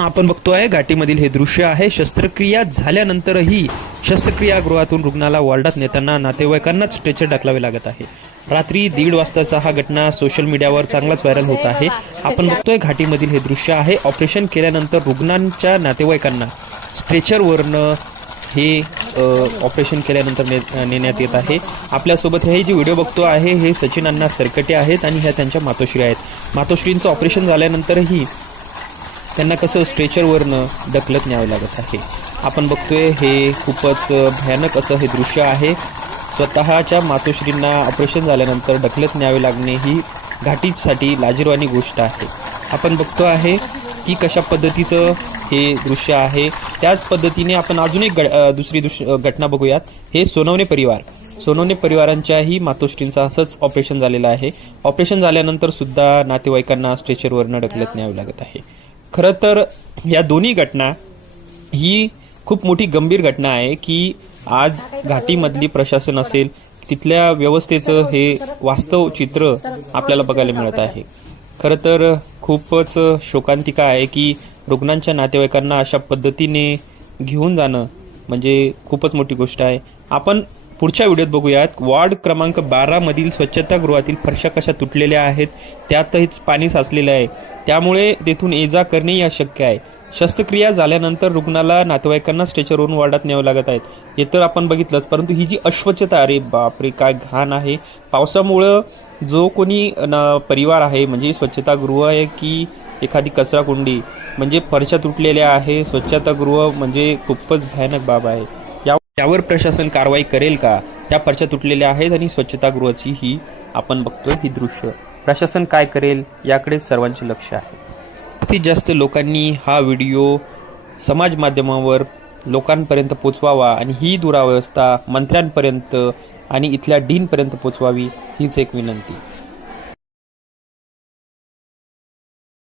आपण बघतोय घाटीमधील हे दृश्य आहे. शस्त्रक्रिया झाल्यानंतरही शस्त्रक्रियागृहातून रुग्णाला वॉर्डात नेताना नातेवाईकांनाच स्ट्रेचर ढकलावे लागत आहे. रात्री 1:30 वाजताचा हा घटना सोशल मीडियावर चांगलाच व्हायरल होत आहे. आपण बघतोय घाटीमधील हे दृश्य आहे. ऑपरेशन केल्यानंतर रुग्णांच्या नातेवाईकांना स्ट्रेचरवरनं हे ऑपरेशन केल्यानंतर नेण्यात येत आहे. आपल्यासोबत हे जे व्हिडिओ बघतो आहे हे सचिन अण्णा सरकटे आहेत आणि ह्या त्यांच्या मातोश्री आहेत. मातोश्रींचं ऑपरेशन झाल्यानंतरही त्यांना कसं स्ट्रेचरवरनं ढकलत न्यावं लागत आहे. आपण बघतोय हे खूपच भयानक असं हे दृश्य आहे. स्वतःच्या मातोश्रींना ऑपरेशन झाल्यानंतर ढकलत न्यावे लागणे ही घाटीसाठी लाजिरवाणी गोष्ट आहे. आपण बघतो आहे की कशा पद्धतीचं हे दृश्य आहे. त्याच पद्धतीने आपण अजून एक दुसरी घटना बघूयात. हे सोनवणे परिवारांच्याही मातोश्रींचं असंच ऑपरेशन झालेलं आहे. ऑपरेशन झाल्यानंतर सुद्धा नातेवाईकांना स्ट्रेचरवरनं ढकलत न्यावे लागत आहे. खरं तर या दोन्ही घटना ही खूप मोठी गंभीर घटना आहे की आज घाटीमधली प्रशासन असेल तिथल्या व्यवस्थेचं हे वास्तव चित्र आपल्याला बघायला मिळत आहे. खरं तर खूपच शोकांतिका आहे की रुग्णांच्या नातेवाईकांना अशा पद्धतीने घेऊन जाणं म्हणजे खूपच मोठी गोष्ट आहे. आपण पुढच्या व्हिडिओत बघूयात. वॉर्ड क्रमांक 12 मधील स्वच्छतागृहातील फरशा कशा तुटलेल्या आहेत, त्यातच पाणी साचलेलं आहे. त्यामुळे तेथून ये-जा करणेही अशक्य आहे. शस्त्रक्रिया झाल्यानंतर रुग्णाला नातेवाईकांना स्ट्रेचरवरून वॉर्डात न्यावं लागत आहेत. हे तर आपण बघितलंच, परंतु ही जी अस्वच्छता, अरे बापरे काय घाण आहे. पावसामुळं जो कोणी परिवार आहे म्हणजे स्वच्छतागृह आहे की एखादी कचरा कुंडी म्हणजे फरशा तुटलेल्या आहे, स्वच्छतागृह म्हणजे खूपच भयानक बाब आहे. यावर प्रशासन कारवाई करेल का? या फरशा तुटलेल्या आहेत आणि स्वच्छतागृहाची ही आपण बघतोय ही दृश्य. प्रशासन काय करेल याकडे सर्वांचे लक्ष आहे. जास्तीत जास्त लोकांनी हा व्हिडिओ समाज माध्यमावर लोकांपर्यंत पोचवावा आणि ही दुरावस्था मंत्र्यांपर्यंत आणि इथल्या डीनपर्यंत पोचवावी हीच एक विनंती.